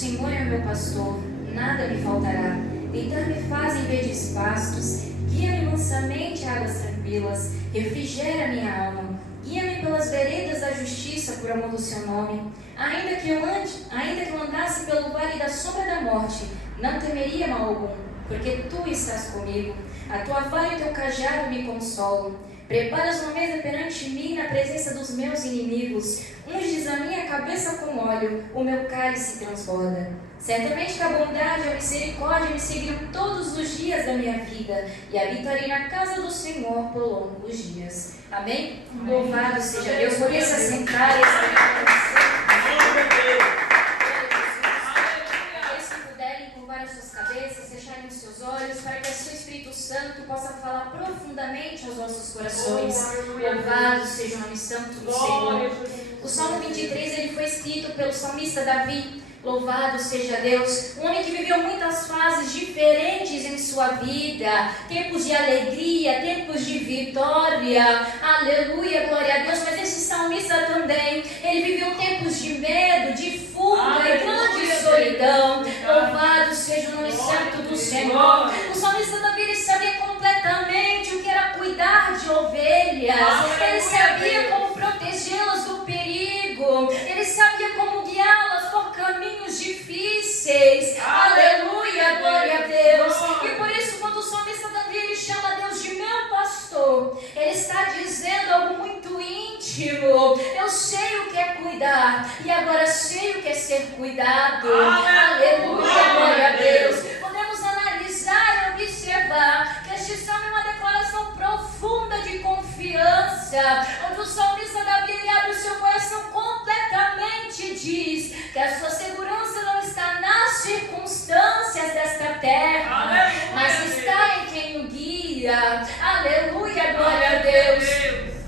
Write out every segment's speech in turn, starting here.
Senhor é o meu pastor, nada me faltará. Deitar-me faz em verdes pastos, guia-me mansamente a águas tranquilas, refrigera minha alma. Guia-me pelas veredas da justiça por amor do seu nome. Ainda que eu andasse pelo vale da sombra da morte, não temeria mal algum, porque tu estás comigo. A tua vara e o teu cajado me consolam. Preparas uma mesa perante mim na presença dos meus inimigos. Unges a minha cabeça com óleo, o meu cálice transborda. Certamente que a bondade e a misericórdia me seguirão todos os dias da minha vida, e habitarei na casa do Senhor por longos dias. Amém? Louvado seja Deus. Poder se assentar e aqueles que puderem curvar as suas cabeças, fecharem os seus olhos, para que assim o Espírito Santo possa falar profundamente aos nossos corações. Louvado seja o nome santo do Senhor. O Salmo 23 ele foi escrito pelo salmista Davi. Louvado seja Deus, um homem que viveu muitas fases diferentes em sua vida, tempos de alegria, tempos de vitória, aleluia, glória a Deus. Mas esse salmista também, ele viveu tempos de medo, de fuga e grande solidão. Louvado seja o nome santo do Senhor. O salmista Davi, ele sabia completamente o que era cuidar de ovelhas, ele sabia como protegê-las do perigo, ele sabia como guiá-las por caminhos difíceis. Aleluia, glória a Deus. E por isso, quando o salmista Davi ele chama Deus de meu pastor, ele está dizendo algo muito íntimo. Eu sei o que é cuidar e agora sei o que é ser cuidado. Aleluia, glória a Deus. Podemos analisar e observar que este salmo é uma declaração profunda de confiança, onde o salmista Davi ele abre o seu coração completamente e diz que a sua segurança não está nas circunstâncias desta terra, aleluia, mas está em quem o guia. Aleluia, glória a Deus.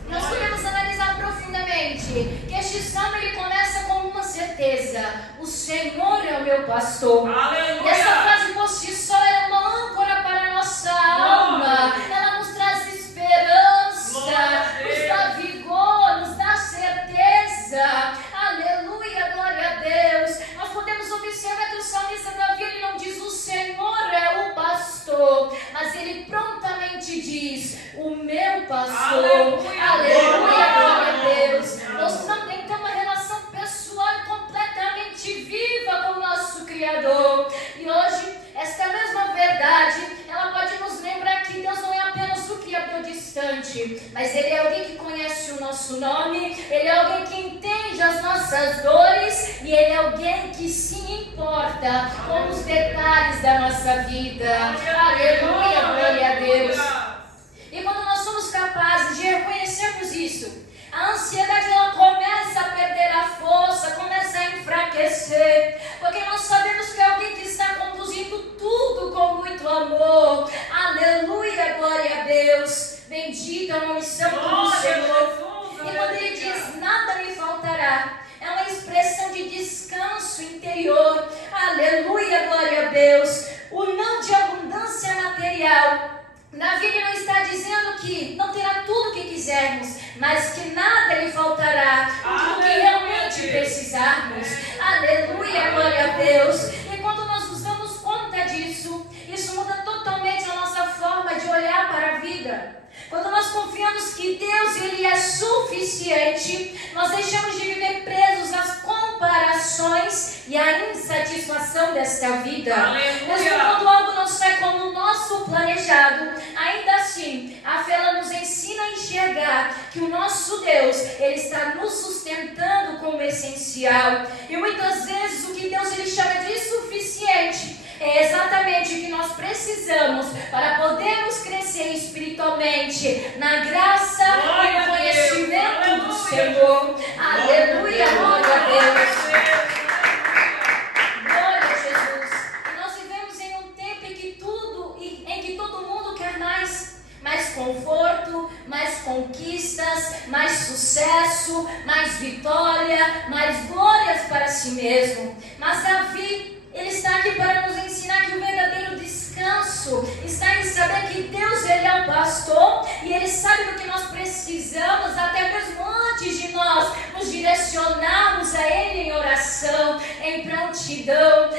Nós podemos analisar profundamente que este salmo ele começa com uma certeza: o Senhor é o meu pastor. Aleluia. E essa frase por si só é uma âncora para a nossa alma. Ela nos traz esperança, nos dá vigor, nos dá certeza. Aleluia, glória a Deus. Nós podemos observar que o salmista Davi ele não diz o Senhor é o pastor, mas ele prontamente diz o meu pastor. Aleluia, glória a Deus. Mostrando então uma relação pessoal completamente viva com o nosso Criador. E hoje esta mesma verdade ela pode nos lembrar que Deus não é apenas o Criador distante, mas Ele é alguém que conhece o nosso nome, Ele é alguém que entende as nossas dores e Ele é alguém que se importa com os detalhes da nossa vida. Aleluia, glória a Deus. E quando nós somos capazes de reconhecermos isso, a ansiedade ela começa a perder a força, começa a enfraquecer, porque nós sabemos que é alguém que está conduzindo tudo com muito amor. Aleluia, glória a Deus. Bendito é o nome santo do Senhor. E quando ele diz nada me faltará, é uma expressão de descanso interior. Aleluia, glória a Deus. O não de abundância material. Davi ele não está dizendo que não terá tudo o que quisermos, mas que nada lhe faltará, tudo que realmente precisarmos. Aleluia, glória a Deus. E quando nós nos damos conta disso, isso muda totalmente a nossa forma de olhar para a vida. Quando nós confiamos que Deus ele é suficiente, nós deixamos de viver presos às comparações e à insatisfação desta vida. Mesmo quando algo não sai como o nosso planejado, ainda assim, a fé ela nos ensina a enxergar que o nosso Deus, ele está nos sustentando como essencial. E muitas vezes o que Deus ele chama de suficiente é exatamente o que nós precisamos para podermos crescer espiritualmente na graça e no conhecimento do Senhor. Aleluia, glória a Deus. Glória a Jesus. Nós vivemos em um tempo em que todo mundo quer mais conforto, mais conquistas, mais sucesso, mais vitória, mais glórias para si mesmo. Mas Davi, ele está aqui para nos ensinar que o verdadeiro descanso está em saber que Deus ele é o pastor e Ele sabe do que nós precisamos, até mesmo antes de nós nos direcionarmos a Ele em oração, em prontidão.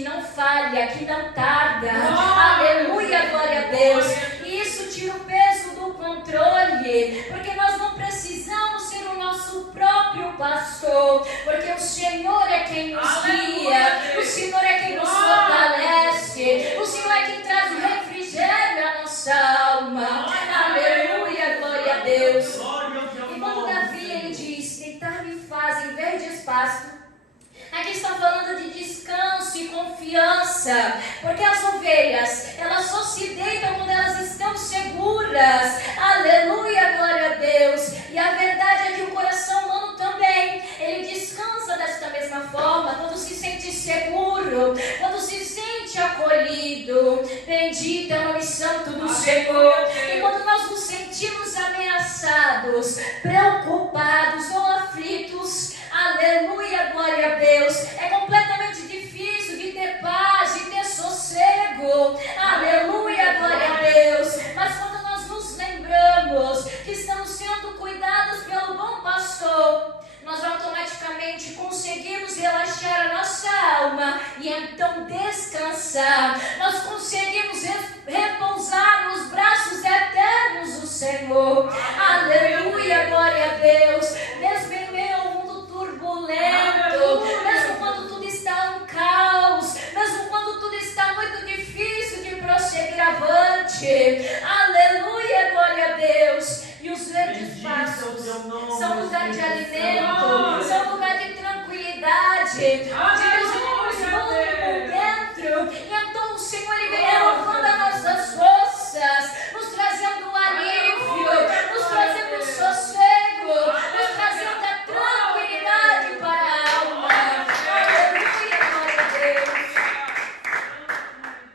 que não falha, que não tarda. Aleluia, glória a Deus. E isso tira o peso do controle, porque nós não precisamos ser o nosso próprio pastor, porque o Senhor é quem nos guia, o Senhor é quem nos fortalece, o Senhor é quem traz o refrigério à nossa alma. Aleluia, glória a Deus. E quando Davi ele diz: deitar-me faz em verdes pastos, aqui está falando de descanso e confiança, porque as ovelhas, elas só se deitam quando elas estão seguras. Aleluia, glória a Deus. E a verdade é que o coração humano também, ele descansa desta mesma forma, quando se sente seguro, quando se sente acolhido. Bendito é o nome santo do Senhor. E quando nós nos sentimos ameaçados, preocupados ou aflitos, aleluia, glória a Deus, é completamente difícil de ter paz, de ter sossego. Aleluia, glória a Deus. Mas quando nós nos lembramos que estamos sendo cuidados pelo bom pastor, nós automaticamente conseguimos relaxar a nossa alma e então descansar. Nós conseguimos repousar nos braços eternos do Senhor. Aleluia, glória a Deus. Mesmo em meio ao mundo turbulento, mesmo quando tudo está um caos, mesmo quando tudo está muito difícil de prosseguir avante. Aleluia, glória a Deus. E os verdes pastos são lugar de alimento, são lugar de tranquilidade, onde Deus nos nutre por dentro. E então o Senhor ele vem renovando as nossas forças, nos trazendo alívio, nos trazendo sossego, nos trazendo a tranquilidade para a alma. Aleluia, glória a Deus.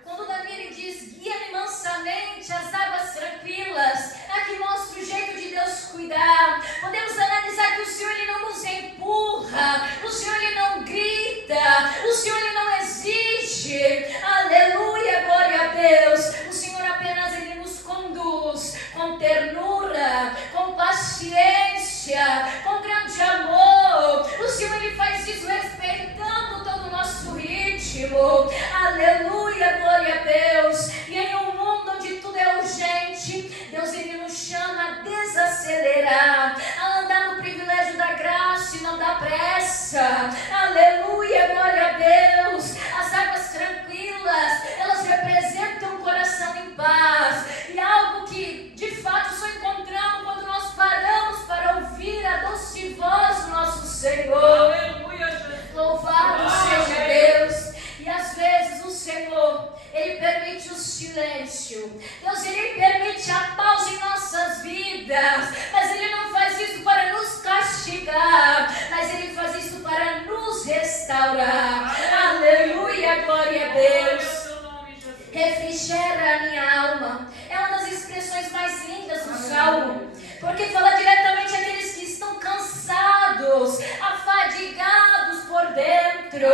Quando Davi ele diz: guia-me mansamente às águas tranquilas, aqui mostra o jeito de Deus cuidar. Podemos analisar que o Senhor ele não nos empurra, o Senhor ele não grita, o Senhor ele não exige. Aleluia, glória a Deus. O Senhor apenas ele nos conduz com ternura, com paciência, com grande amor. O Senhor ele faz isso respeitando todo o nosso ritmo. Aleluia, glória a Deus. E em um mundo onde tudo é urgente, Deus ele nos chama a desacelerar, a andar no privilégio da graça e não da pressa. Aleluia, glória a Deus. As águas tranquilas, elas representam um coração em paz, e algo que de fato só encontramos quando nós paramos para ouvir a doce voz do nosso Senhor. Aleluia, Jesus. Louvado seja Deus. E às vezes o Senhor ele permite o silêncio. Deus ele permite a pausa em nossas vidas, mas ele não faz isso para nos castigar, mas ele faz isso para nos restaurar. Aleluia, glória a Deus. Refrigera a minha alma é uma das expressões mais lindas do Salmo, porque fala diretamente àqueles que estão cansados, afadigados por dentro.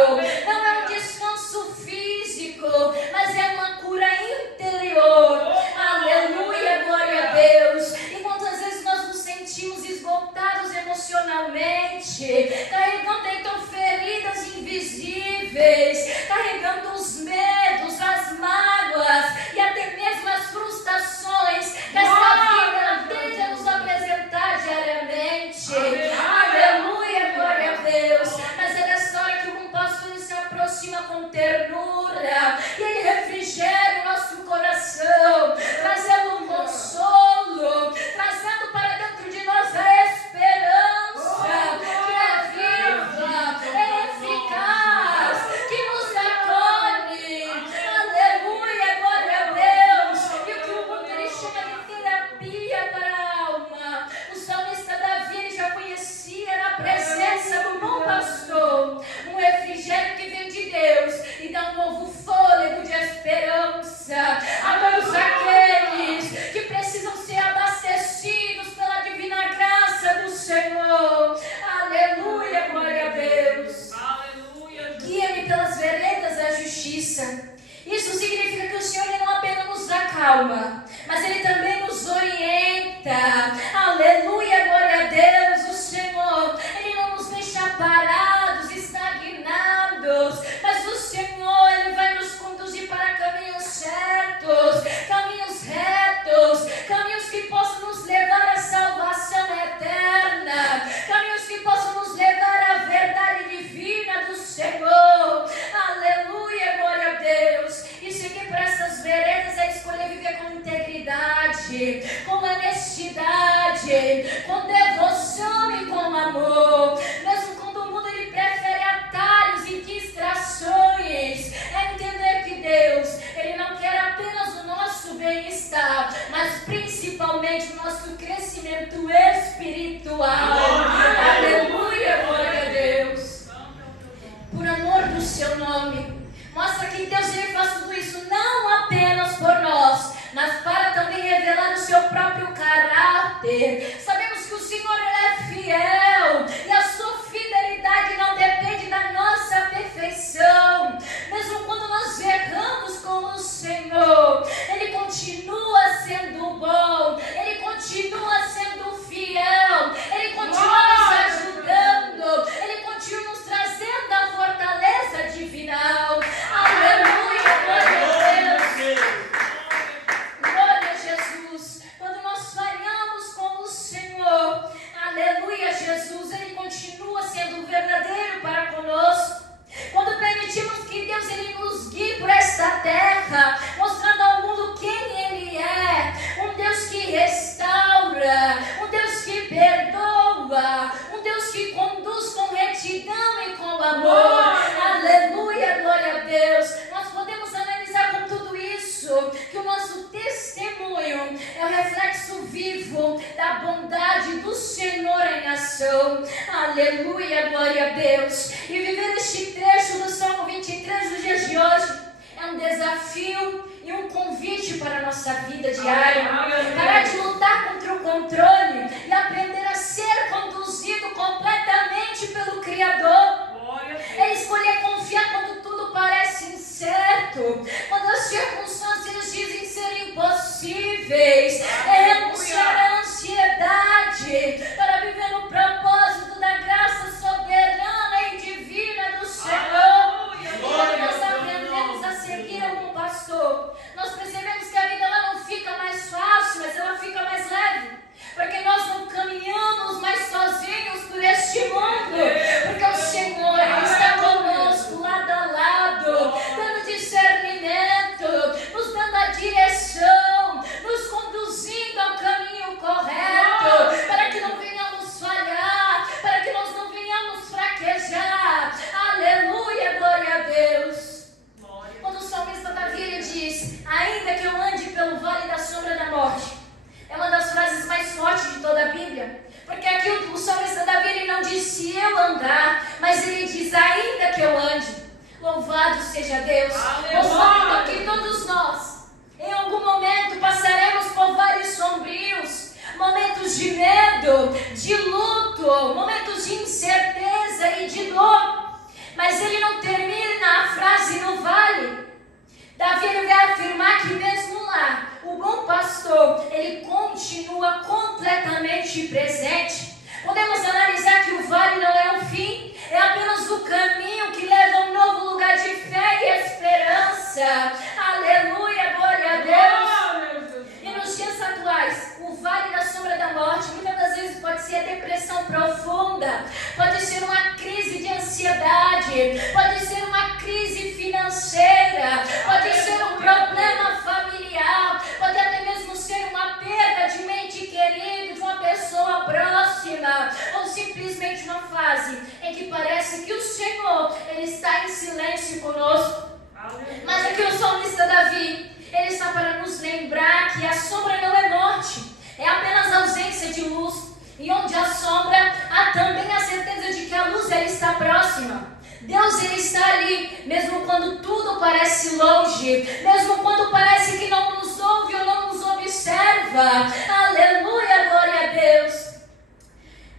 Não é um descanso físico, mas é uma cura interior. Aleluia, glória a Deus. E quantas vezes nós nos sentimos esgotados emocionalmente, carregando então feridas invisíveis, carregando os medos, as mágoas e até mesmo as frustrações que esta vida tende a nos apresentar diariamente. Aleluia, glória a Deus. Mas é nessa hora que o bom pastor se aproxima com ternura e ele refrigera o nosso coração, trazendo um consolo, trazendo para dentro de nós a esperança que é viva, é eficaz, que nos acolhe. Aleluia. Aleluia, glória a Deus. E viver este trecho do Salmo 23 nos dias de hoje é um desafio e um convite para a nossa vida diária. Parar de lutar contra o controle e aprender a ser conduzido completamente pelo Criador. É escolher confiar quando tudo parece incerto, quando as circunstâncias dizem ser impossíveis. É renunciar à ansiedade para viver no propósito da graça soberana e divina do Senhor. Quando nós aprendemos a seguir algum pastor, nós percebemos que a vida ela não fica mais fácil, mas ela fica mais leve. Porque nós não caminhamos mais sozinhos por este mundo, porque o Senhor está conosco lado a lado, dando discernimento, nos dando a direção, nos conduzindo ao caminho correto, para que não venhamos falhar, para que nós não venhamos fraquejar. Aleluia, glória a Deus. Quando o salmista Davi ele diz: ainda que eu ande pelo vale da sombra da morte, é uma das frases mais fortes de toda a Bíblia. Porque aqui o salmista Davi ele não diz se eu andar, mas ele diz ainda que eu ande. Louvado seja Deus. Louvado que todos nós, em algum momento, passaremos por vales sombrios, momentos de medo, de luto, momentos de incerteza e de dor. Mas ele não termina a frase no vale. Davi ele vai afirmar que mesmo lá, o bom pastor, ele continua completamente presente. Podemos analisar que o vale não é o fim, é apenas o caminho que leva a um novo lugar de fé e esperança. Aleluia, glória a Deus. E nos dias atuais, o vale da sombra da morte, muitas das vezes pode ser depressão profunda, pode ser uma crise de ansiedade, pode ser uma crise financeira, pode ser um problema familiar, pode até mesmo ser uma perda de um ente querido, de uma pessoa próxima, ou simplesmente uma fase em que parece que o Senhor ele está em silêncio conosco. Mas aqui o salmista Davi, ele está para nos lembrar que a sombra não é morte, é apenas ausência de luz. E onde há sombra, há também a certeza de que a luz ela está próxima. Deus ele está ali, mesmo quando tudo parece longe, mesmo quando parece que não nos ouve ou não nos observa. Aleluia, glória a Deus.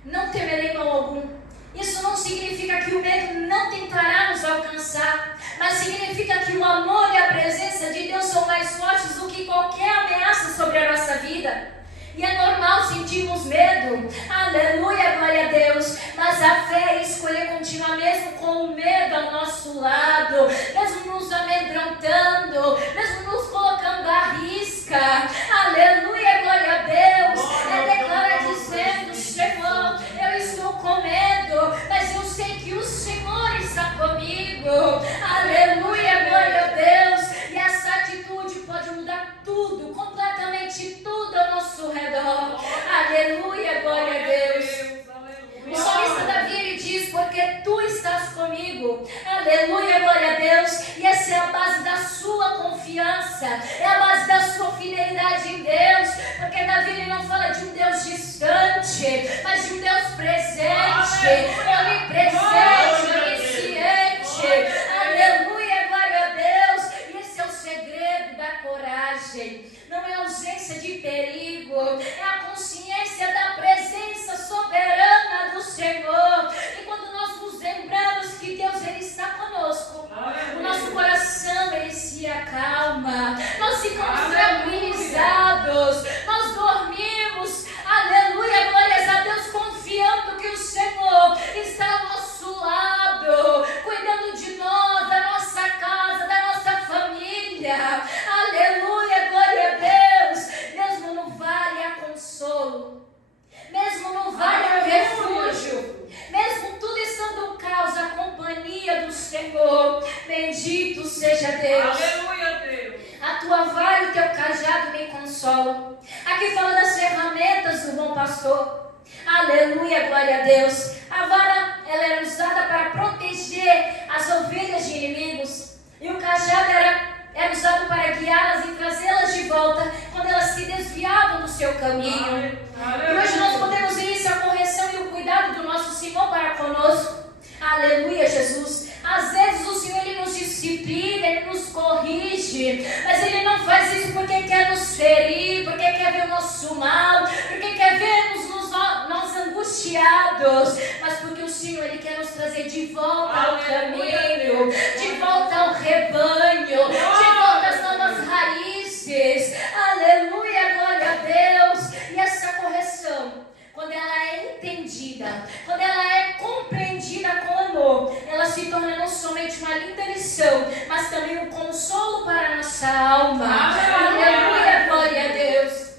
Não temerei mal algum. Isso não significa que o medo não tentará nos alcançar, mas significa que o amor e a presença de Deus são mais fortes do que qualquer ameaça sobre a nossa vida. E é normal sentirmos medo, aleluia, glória a Deus, mas a fé é escolher continuar mesmo com o medo ao nosso lado, mesmo nos amedrontando, mesmo nos colocando à risca, aleluia, glória a Deus, é declarar dizendo: Senhor, eu estou com medo, mas eu sei que o Senhor está comigo, aleluia, glória a Deus. E essa atitude pode mudar tudo, completamente tudo ao nosso redor. Aleluia, glória a Deus. O salmista Davi ele diz: porque tu estás comigo. Aleluia, glória a Deus. E essa é a base da sua confiança, é a base da sua fidelidade em Deus. Porque Davi ele não fala de um Deus distante, mas de um Deus presente, onipresente, onisciente. Aleluia, glória a Deus. E esse é o segredo da coragem. Não é ausência de perigo, é a consciência da presença soberana do Senhor. E quando nós nos lembramos que Deus ele está conosco, o nosso coração ele se acalma, nós ficamos tranquilizados, nós dormimos, aleluia, glórias a Deus, confiando que o Senhor está ao nosso lado, cuidando de nós, da nossa casa, da nossa família. Aleluia, glória a Deus. Mesmo no vale há consolo, mesmo no vale há refúgio, mesmo tudo estando um caos, a companhia do Senhor. Bendito seja Deus. Aleluia, Deus. A tua vara e o teu cajado me consolam. Aqui fala das ferramentas do bom pastor. Aleluia, glória a Deus. A vara ela era usada para proteger as ovelhas de inimigos, e o cajado era usado para guiá-las e trazê-las de volta quando elas se desviavam do seu caminho. E hoje nós podemos ver isso, a correção e o cuidado do nosso Senhor para angustiados, mas porque o Senhor, Ele quer nos trazer de volta ao caminho, de volta ao rebanho, de volta às novas raízes. Aleluia, glória a Deus. E essa correção, quando ela é entendida, quando ela é compreendida com amor, ela se torna não somente uma linda lição, mas também um consolo para a nossa alma. Aleluia, glória a Deus.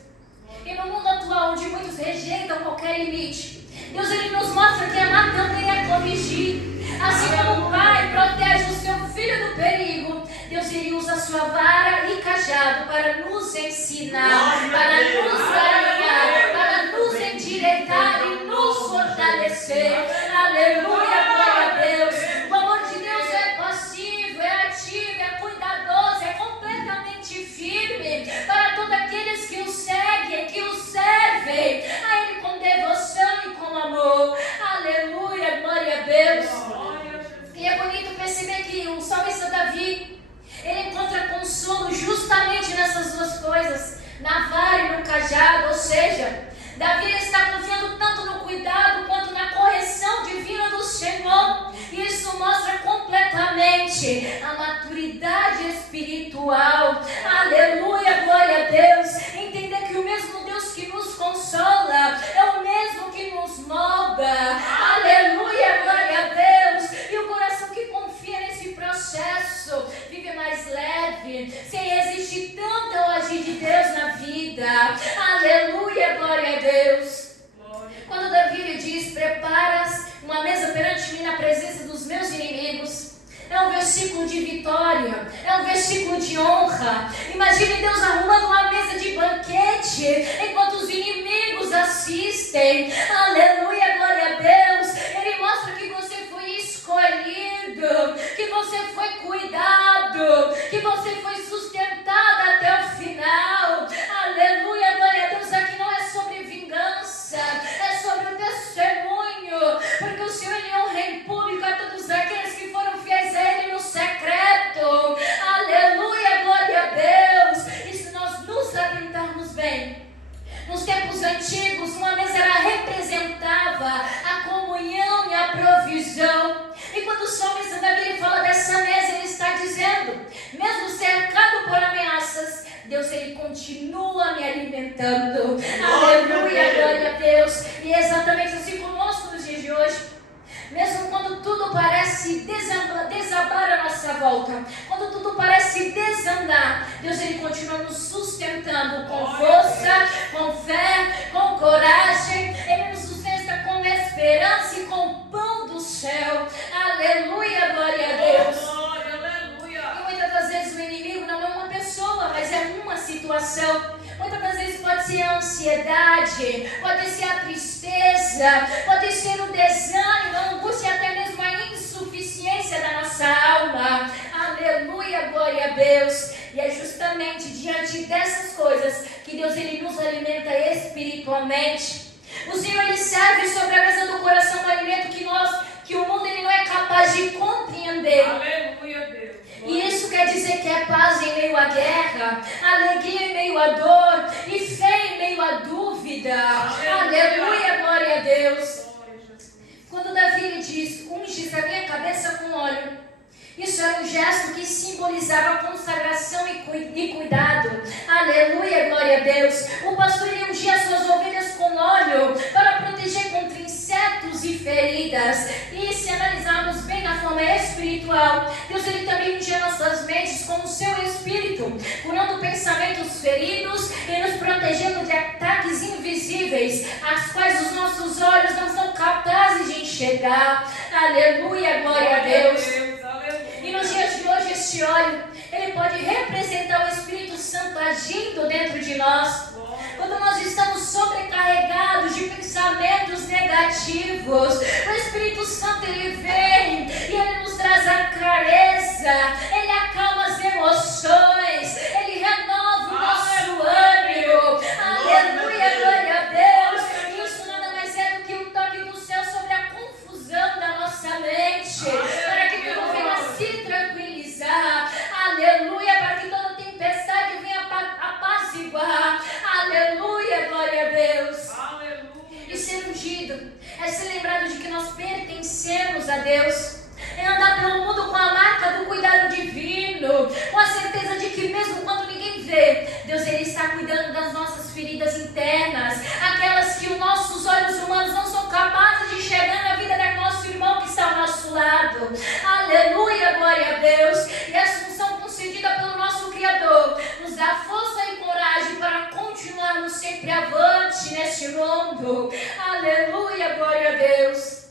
E no mundo atual, onde muitos rejeitam qualquer limite, Deus, Ele nos mostra que amar também é corrigir. Assim como o Pai protege o seu filho do perigo, Deus, Ele usa a sua vara e cajado para nos ensinar, para nos alinhar, para nos endireitar e nos fortalecer. Aleluia, glória a Deus. O amor de Deus é passivo, é ativo, é cuidadoso, é completamente firme para todos aqueles que o seguem, que o servem a Ele com devoção e com amor. Aleluia, glória a Deus. E é bonito perceber que o salmista Davi, ele encontra consolo justamente nessas duas coisas, na vara e no cajado. Ou seja, Davi está confiando tanto no cuidado quanto na correção divina do Senhor. E isso mostra completamente a maturidade espiritual. Aleluia, glória a Deus. Entender que o mesmo Deus que nos consola é o mesmo que nos molda. Aleluia, glória a Deus. E o coração que confia nesse processo vive mais leve, sem resistir tanto ao agir de Deus na vida. Aleluia, glória a Deus. Quando Davi lhe diz: preparas uma mesa perante mim na presença dos meus inimigos, é um versículo de vitória, é um versículo de honra. Imagine Deus arrumando uma mesa de banquete enquanto os inimigos assistem. Aleluia, glória a Deus. Ele mostra que você foi escolhido, que você foi cuidado, que você foi sustentado até o final. Aleluia, glória a Deus. Aqui não é sobre vingança, é sobre o testemunho, porque o Senhor, Ele honra em público a todos aqueles que foram fiéis a Ele no secreto. Aleluia, glória a Deus. E se nós nos atentarmos bem, nos tempos antigos, uma mesa representava a comunhão e a provisão. E quando o salmista Davi fala dessa mesa, ele está dizendo: mesmo cercado por ameaças, Deus, Ele continua me alimentando. Aleluia, glória a Deus. E é exatamente assim conosco nos dias de hoje. Mesmo quando tudo parece desabar à nossa volta, quando tudo parece desandar, Deus, Ele continua nos sustentando com força, com fé, com coragem. Ele nos sustenta com esperança e com o pão do céu. Aleluia, glória a Deus. E muitas das vezes o inimigo não é uma pessoa, mas é uma situação. Muitas das vezes pode ser a ansiedade, pode ser a tristeza, pode ser o desânimo, a angústia e até mesmo a insuficiência da nossa alma. Aleluia, glória a Deus. E é justamente diante dessas coisas que Deus, Ele nos alimenta espiritualmente. O Senhor, Ele serve sobre a mesa do coração um alimento que o mundo, Ele não é capaz de compreender. Aleluia, Deus. E isso quer dizer que é paz em meio à guerra, alegria em meio à dor e fé em meio à dúvida. Aleluia, glória a Deus. Quando Davi lhe diz: unges a minha cabeça com óleo, isso era um gesto que simbolizava consagração e cuidado. Aleluia, glória a Deus. O pastor ia ungir as suas ovelhas com óleo para proteger contra insetos e feridas. E se analisarmos bem na forma espiritual, Deus, Ele também ungia nossas mentes com o seu Espírito, curando pensamentos feridos e nos protegendo de ataques invisíveis, as quais os nossos olhos não são capazes de enxergar. Aleluia, glória a Deus. E nos dias de hoje, esse óleo, ele pode representar o Espírito Santo agindo dentro de nós. Quando nós estamos sobrecarregados de pensamentos negativos, o Espírito Santo, ele vem e ele nos traz a clareza, ele acalma as emoções, ele renova o nosso ânimo. Aleluia, glória a Deus. Isso nada mais é do que o toque do céu sobre a confusão da nossa mente, para que tudo venha se tranquilizar. Aleluia, para que toda tempestade venha apaziguar. Aleluia, glória a Deus. Aleluia. E ser ungido é ser lembrado de que nós pertencemos a Deus. É andar pelo mundo com a marca do cuidado divino, com a certeza de que mesmo quando ninguém vê, Deus ele está cuidando das nossas feridas internas, aquelas que os nossos olhos humanos não são capazes de enxergar na vida do nosso irmão que está ao nosso lado. Aleluia, glória a Deus. E a função concedida pelo nosso Criador nos dá força e coragem para continuarmos sempre avante neste mundo. Aleluia, glória a Deus.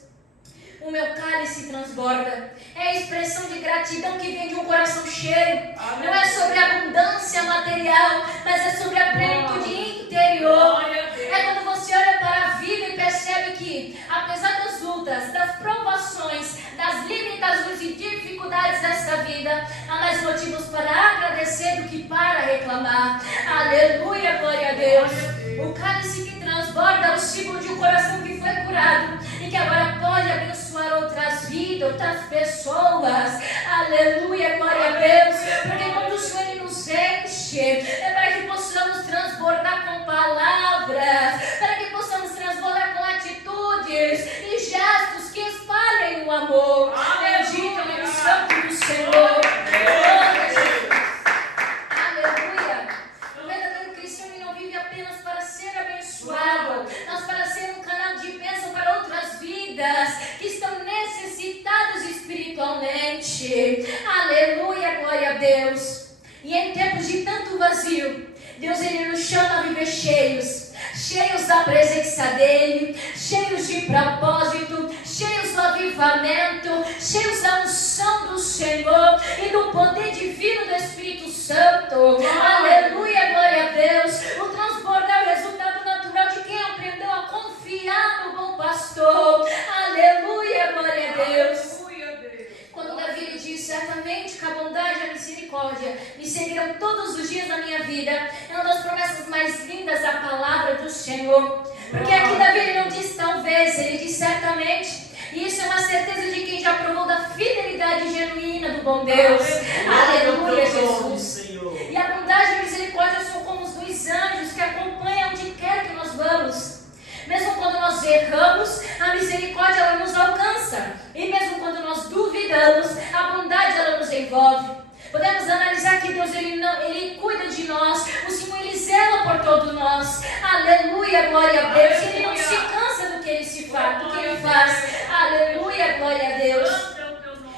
O meu cálice transborda. É a expressão de gratidão que vem de um coração cheio. Amém. Não é sobre abundância material, mas é sobre a plenitude interior. É quando você olha para a vida e percebe que, apesar das lutas, das provações, das limitações e dificuldades desta vida, há mais motivos para agradecer do que para reclamar. Aleluia, glória a Deus. O cálice que transborda é o símbolo de um coração que foi curado e que agora pode abençoar outras vidas, outras pessoas. Aleluia, glória a Deus. Porque quando o Senhor ele nos enche, é para que possamos transbordar com palavras, para que possamos transbordar com atitudes e gestos que espalhem o amor. Bendito é o nome santo do Senhor. Aleluia. O verdadeiro cristão não vive apenas para ser abençoado, mas para ser um canal de bênção para outras vidas que estão necessitadas espiritualmente. Aleluia, glória a Deus. E em tempos de tanto vazio, Deus ele nos chama a viver cheios da presença dele, cheios de propósito, cheios do avivamento, cheios da unção do Senhor e do poder divino do Espírito Santo. Aleluia, glória a Deus. O transbordar é o resultado natural de quem aprendeu a confiar no bom pastor. Aleluia, glória a Deus. Quando Davi lhe diz, certamente que a bondade e a misericórdia me seguirão todos os dias da minha vida, é uma das promessas mais lindas da palavra do Senhor. Porque aqui Davi ele não diz talvez, ele diz certamente. E isso é uma certeza de quem já provou da fidelidade genuína do bom Deus. Aleluia, Jesus. E a bondade e a misericórdia são como os dois anjos que acompanham onde quer que nós vamos. Mesmo quando nós erramos, a misericórdia ela nos alcança. E mesmo quando nós duvidamos, a bondade ela nos envolve. Podemos analisar que Deus ele cuida de nós. O Senhor ele zela por todos nós. Aleluia, glória a Deus. Ele não se cansa do que ele faz. Aleluia, glória a Deus.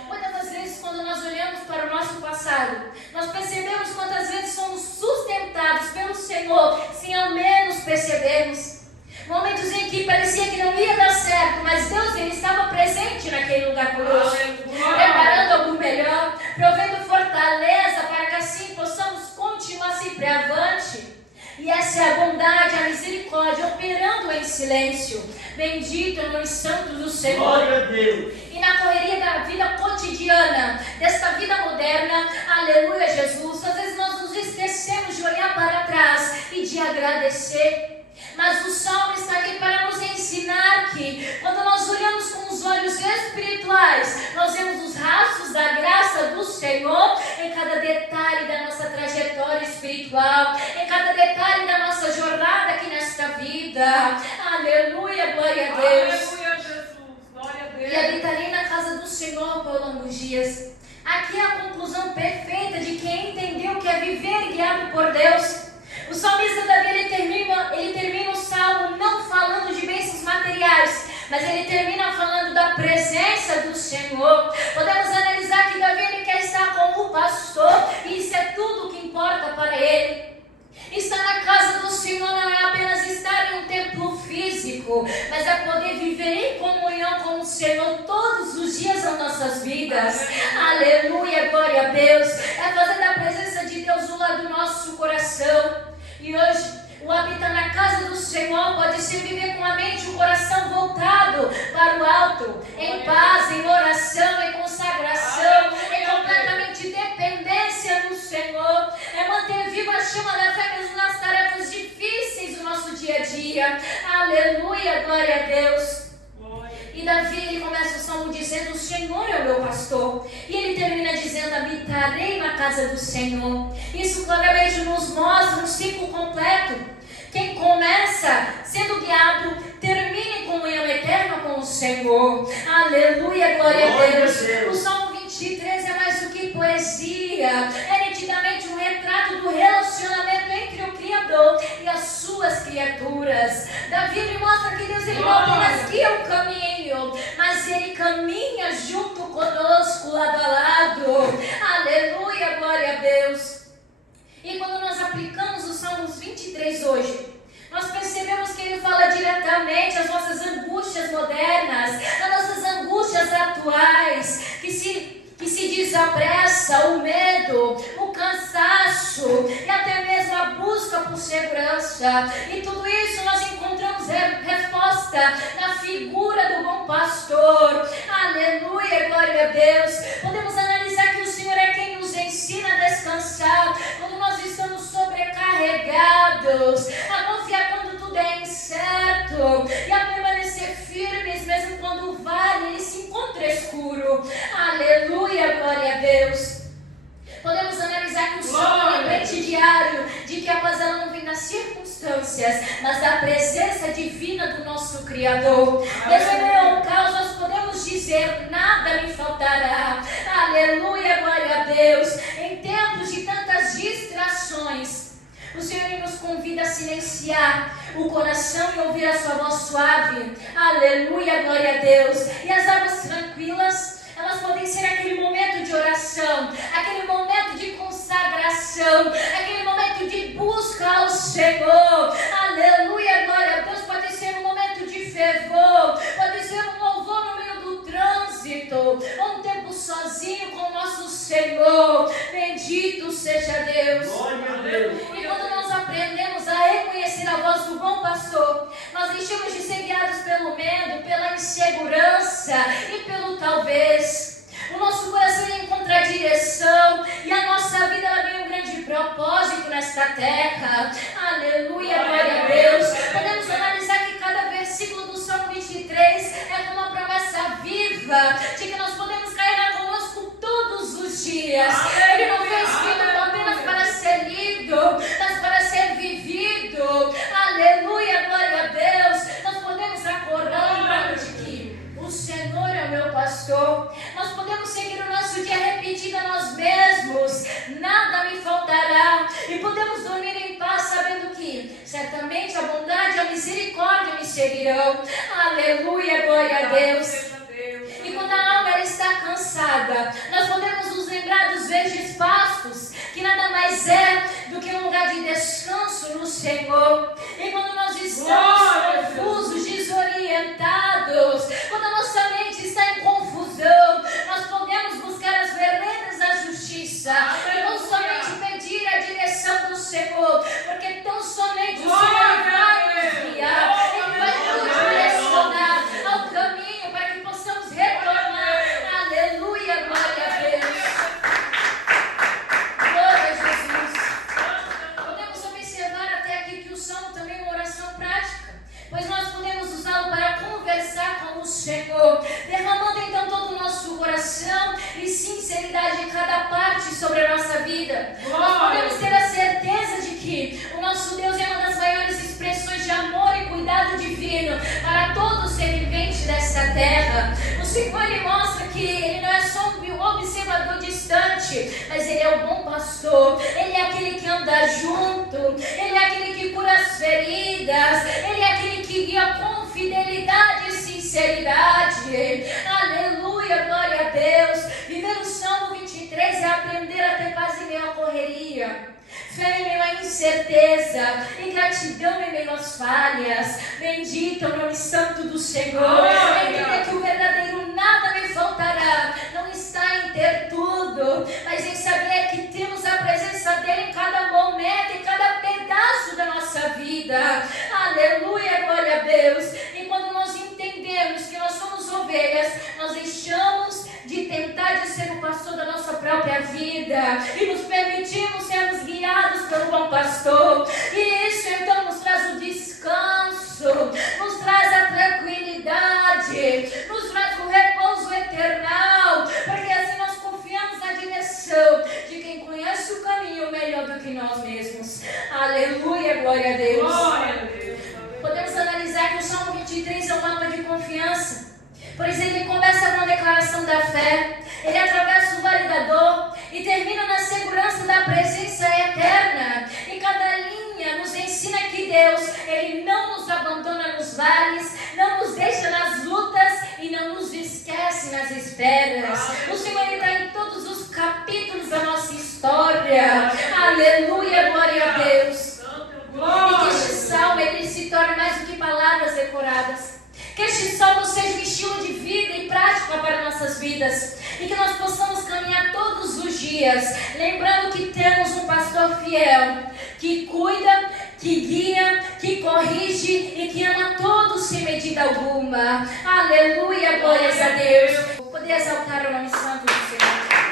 Muitas das vezes quando nós olhamos para o nosso passado, nós percebemos quantas vezes somos sustentados pelo Senhor, sem ao menos percebermos. Momentos em que parecia que não ia dar certo, mas Deus ele estava presente naquele lugar conosco, preparando algo melhor, provendo fortaleza para que assim possamos continuar sempre avante. E essa é a bondade, a misericórdia operando em silêncio. Bendito é o nome santo do Senhor. Glória a Deus. E na correria da vida cotidiana, desta vida moderna, aleluia Jesus, às vezes nós nos esquecemos de olhar para trás e de agradecer. Mas o Salmo está aqui para nos ensinar que quando nós olhamos com os olhos espirituais, nós vemos os rastros da graça do Senhor em cada detalhe da nossa trajetória espiritual, em cada detalhe da nossa jornada aqui nesta vida. Aleluia, glória a Deus. Aleluia, Jesus, glória a Deus. E habitarei na casa do Senhor por longos dias. Aqui é a conclusão perfeita de quem entendeu que é viver guiado por Deus. O salmista Davi ele termina o salmo não falando de bênçãos materiais, mas ele termina falando da presença do Senhor. Podemos analisar que Davi ele quer estar com o pastor e isso é tudo o que importa para ele. Estar na casa do Senhor não é apenas estar em um templo físico, mas é poder viver em comunhão com o Senhor todos os dias das nossas vidas. Aleluia, glória a Deus. É fazer da presença de Deus o lado do nosso coração. E hoje, o habitar na casa do Senhor pode ser viver com a mente e o coração voltado para o alto, em paz, em oração, em consagração, em completamente dependência do Senhor. É manter viva a chama da fé mesmo nas tarefas difíceis do nosso dia a dia. Aleluia, glória a Deus. E Davi ele começa o salmo dizendo: o Senhor é o meu pastor. E ele termina dizendo: habitarei na casa do Senhor. Isso claramente nos mostra um ciclo completo. Quem começa sendo guiado, termina em comunhão eterna com o Senhor. Aleluia, glória a Deus. O Salmo 23 é mais do que poesia, é nitidamente um retrato do relacionamento entre o Criador e as suas criaturas. Davi me mostra que Deus, ele não apenas guia o caminho, mas ele caminha junto conosco, lado a lado. Aleluia, glória a Deus. E quando nós aplicamos os Salmos 23 hoje, nós percebemos que ele fala diretamente às nossas angústias modernas, às nossas angústias atuais, que se desapressa o medo, o cansaço e até mesmo a busca por segurança. E tudo isso nós encontramos resposta na figura do bom pastor. Aleluia, glória a Deus. Podemos analisar que o Senhor é quem nos ensina a descansar quando nós estamos sobrecarregados, a confiar quando tudo é incerto e a permanecer firmes mesmo quando o vale ele se encontra escuro. Aleluia, glória a Deus. Podemos analisar que o Senhor é um lembrete diário de que a paz ela não vem das circunstâncias, mas da presença divina do nosso Criador. Mesmo em meio ao caos, nós podemos dizer: nada me faltará. Aleluia, glória a Deus. Em tempos de tantas distrações, o Senhor nos convida a silenciar o coração e ouvir a sua voz suave. Aleluia, glória a Deus. E as águas tranquilas, elas podem ser aquele momento de oração, aquele momento de consagração, aquele momento de busca ao Senhor. Aleluia, glória a Deus. Pode ser um momento de fervor, pode ser um louvor no meio do trânsito, ou um tempo sozinho com o nosso Senhor. Bendito seja Deus. Glória a Deus. E quando nós aprendemos a reconhecer a voz do bom pastor, nós deixamos de ser guiados pelo medo, pela insegurança e pelo talvez. O nosso coração encontra a direção e a nossa vida ela tem um grande propósito nesta terra. Aleluia, glória a Deus. Podemos analisar que cada versículo do Salmo 23 é como uma promessa viva de que nós podemos carregar conosco todos os dias. Ele não foi escrito apenas para ser lido, mas para ser vivido. Aleluia, glória a Deus. Nós podemos acordar lembrando de que o Senhor é o meu pastor. Nós podemos seguir o nosso dia repetindo a nós mesmos: nada me faltará. E podemos dormir em paz sabendo que certamente a bondade e a misericórdia me seguirão. Aleluia, glória a Deus. E quando a alma ela está cansada, nós podemos nos lembrar dos verdes pastos, que nada mais é do que um lugar de descanso no Senhor. E quando nós estamos confusos, desorientados, quando a nossa mente está em confusão, nós podemos buscar as veredas da justiça e não somente pedir a direção do Senhor, porque tão somente o Senhor vai nos guiar, Ele vai nos direcionar ao caminho para que possamos retornar. Aleluia, glória a Deus. Glória a Jesus. Podemos observar até aqui que o Salmo também é uma oração prática, pois nós podemos usá-lo para conversar com o Senhor, derramando então todo o nosso coração e sinceridade em cada parte sobre a nossa vida. Nós podemos ter a certeza de que o nosso Deus é uma das maiores expressões de amor e cuidado divino para todo ser vivente desta terra. O Senhor ele mostra que Ele não é só um observador distante, mas Ele é o bom pastor. Ele é aquele que anda junto, Ele é aquele que cura as feridas, Ele é aquele que guia com fidelidade e sinceridade. Aleluia, glória a Deus. Viver o Salmo 23 é aprender a ter paz em meio à correria, fé em meio à incerteza e gratidão em meio às falhas. Bendito é o nome santo do Senhor. Entender que o verdadeiro nada me faltará não está em ter tudo, mas em saber que temos a presença dEle em cada momento, em cada pedaço da nossa vida. Aleluia, glória a Deus. E quando nós entendemos que nós somos ovelhas, nós deixamos de tentar de ser o pastor da nossa própria vida e nos permitimos sermos guiados pelo bom pastor. E isso então nos traz o descanso, nos traz a tranquilidade, nos traz o repouso eternal, porque assim nós confiamos na direção de quem conhece o caminho melhor do que nós mesmos. Aleluia, glória a Deus. Glória a Deus. Podemos analisar que o Salmo 23 é um mapa de Pois ele começa com a declaração da fé, ele atravessa o vale da dor e termina na segurança da presença eterna. E cada linha nos ensina que Deus, ele não nos abandona nos vales, não nos deixa nas lutas e não nos esquece nas esperas. O Senhor, ele está em todos os capítulos da nossa história. Aleluia, glória a Deus. E que este salmo, ele se torne mais do que palavras decoradas. Que este salmo seja um estilo de vida e prática para nossas vidas. E que nós possamos caminhar todos os dias, lembrando que temos um pastor fiel, que cuida, que guia, que corrige e que ama todos sem medida alguma. Aleluia, glórias a Deus. Poder exaltar o nome santo do Senhor.